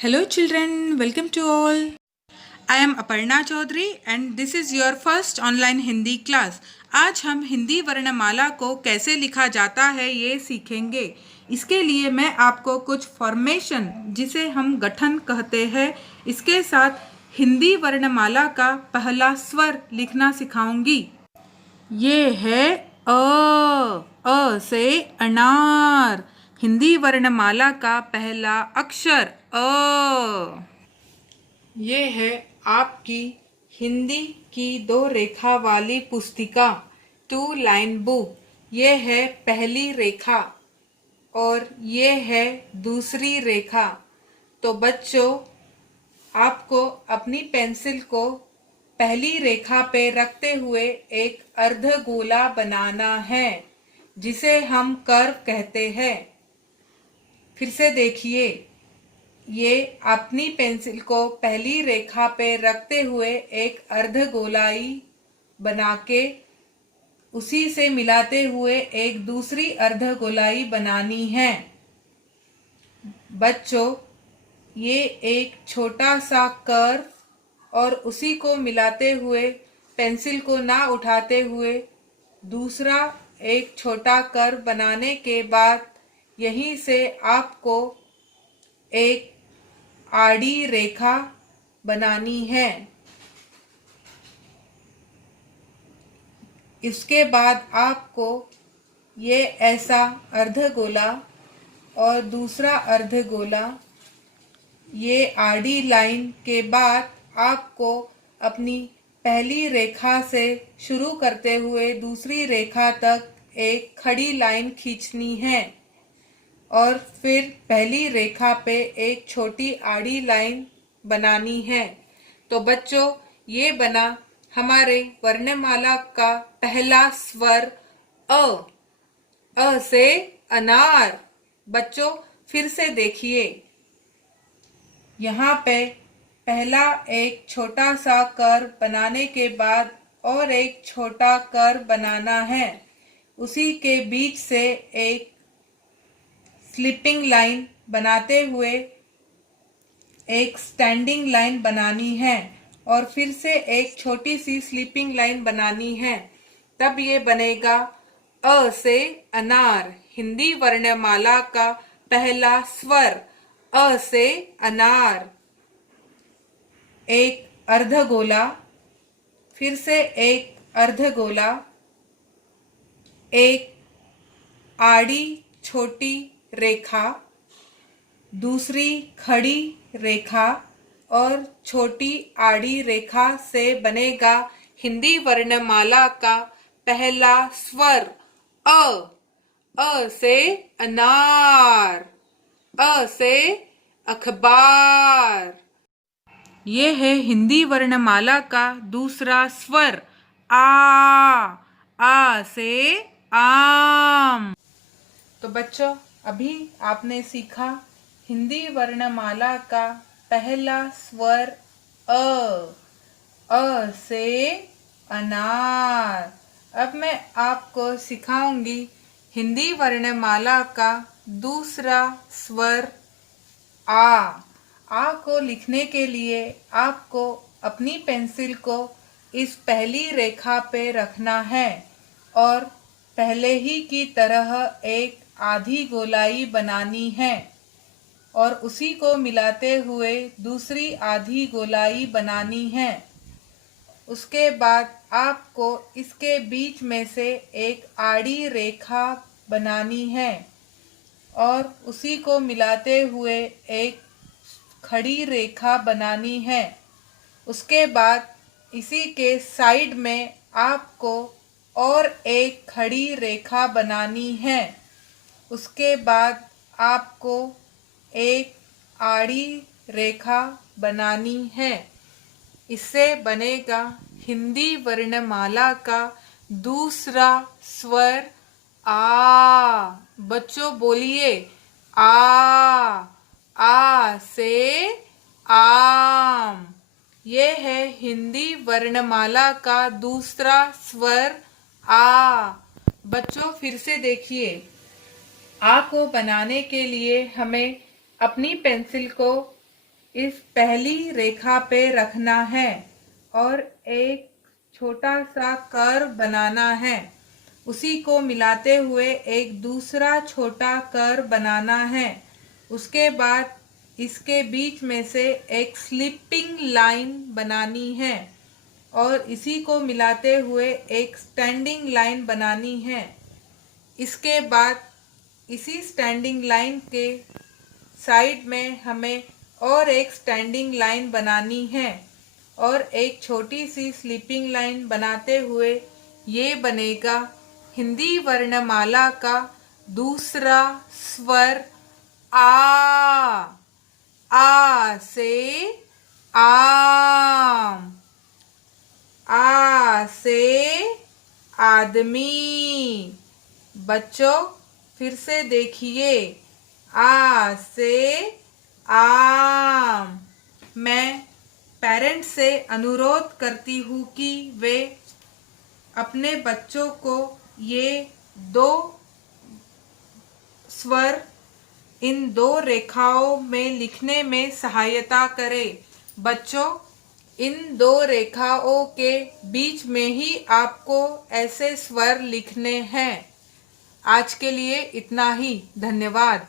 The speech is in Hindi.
Hello, children. Welcome to all. I am Aparna Chaudhary and this is your first online Hindi class. आज हम हिंदी वर्णमाला को कैसे लिखा जाता है ये सीखेंगे। इसके लिए मैं आपको कुछ फॉर्मेशन जिसे हम गठन कहते हैं इसके साथ हिंदी वर्णमाला का पहला स्वर लिखना सिखाऊंगी। ये है अ से अनार। हिंदी वर्णमाला का पहला अक्षर अ। ये है आपकी हिंदी की 2 रेखा वाली पुस्तिका 2 लाइन बुक। ये है पहली रेखा और ये है दूसरी रेखा। तो बच्चों, आपको अपनी पेंसिल को पहली रेखा पे रखते हुए एक अर्धगोला बनाना है जिसे हम कर्व कहते हैं। फिर से देखिए, ये अपनी पेंसिल को पहली रेखा पे रखते हुए एक अर्धगोलाई बना के उसी से मिलाते हुए एक दूसरी अर्धगोलाई बनानी है। बच्चों, ये एक छोटा सा कर्व और उसी को मिलाते हुए पेंसिल को ना उठाते हुए दूसरा एक छोटा कर्व बनाने के बाद यहीं से आपको एक आड़ी रेखा बनानी है। इसके बाद आपको ये ऐसा अर्धगोला और दूसरा अर्धगोला, ये आड़ी लाइन के बाद आपको अपनी पहली रेखा से शुरू करते हुए दूसरी रेखा तक एक खड़ी लाइन खींचनी है और फिर पहली रेखा पे एक छोटी आड़ी लाइन बनानी है। तो बच्चों, ये बना हमारे वर्णमाला का पहला स्वर अ से अनार। बच्चों, फिर से देखिए, यहाँ पे पहला एक छोटा सा कर्व बनाने के बाद और एक छोटा कर्व बनाना है। उसी के बीच से एक स्लिपिंग लाइन बनाते हुए एक स्टैंडिंग लाइन बनानी है और फिर से एक छोटी सी स्लीपिंग लाइन बनानी है। तब ये बनेगा अ से अनार। हिंदी वर्णमाला का पहला स्वर अ से अनार। एक अर्धगोला, फिर से एक अर्धगोला, एक आड़ी छोटी रेखा, दूसरी खड़ी रेखा और छोटी आड़ी रेखा से बनेगा हिंदी वर्णमाला का पहला स्वर अ से अनार, अ से अखबार। ये है हिंदी वर्णमाला का दूसरा स्वर आ से आम। तो बच्चों, अभी आपने सीखा हिंदी वर्णमाला का पहला स्वर अ से अनार। अब मैं आपको सिखाऊंगी हिंदी वर्णमाला का दूसरा स्वर आ को लिखने के लिए आपको अपनी पेंसिल को इस पहली रेखा पे रखना है और पहले ही की तरह एक आधी गोलाई बनानी है और उसी को मिलाते हुए दूसरी आधी गोलाई बनानी है। उसके बाद आपको इसके बीच में से एक आड़ी रेखा बनानी है और उसी को मिलाते हुए एक खड़ी रेखा बनानी है। उसके बाद इसी के साइड में आपको और एक खड़ी रेखा बनानी है। उसके बाद आपको एक आड़ी रेखा बनानी है। इससे बनेगा हिंदी वर्णमाला का दूसरा स्वर आ। बच्चों बोलिए, आ से आम। ये है हिंदी वर्णमाला का दूसरा स्वर आ। बच्चों, फिर से देखिए, आ को बनाने के लिए हमें अपनी पेंसिल को इस पहली रेखा पे रखना है और एक छोटा सा कर्व बनाना है। उसी को मिलाते हुए एक दूसरा छोटा कर्व बनाना है। उसके बाद इसके बीच में से एक स्लिपिंग लाइन बनानी है और इसी को मिलाते हुए एक स्टैंडिंग लाइन बनानी है। इसके बाद इसी स्टैंडिंग लाइन के साइड में हमें और एक स्टैंडिंग लाइन बनानी है और एक छोटी सी स्लीपिंग लाइन बनाते हुए ये बनेगा हिंदी वर्णमाला का दूसरा स्वर आ। आ से आम, आ से आदमी। बच्चों फिर से देखिए, आ से आम। मैं पेरेंट्स से अनुरोध करती हूँ कि वे अपने बच्चों को ये दो स्वर इन दो रेखाओं में लिखने में सहायता करें। बच्चों इन दो रेखाओं के बीच में ही आपको ऐसे स्वर लिखने हैं। आज के लिए इतना ही। धन्यवाद।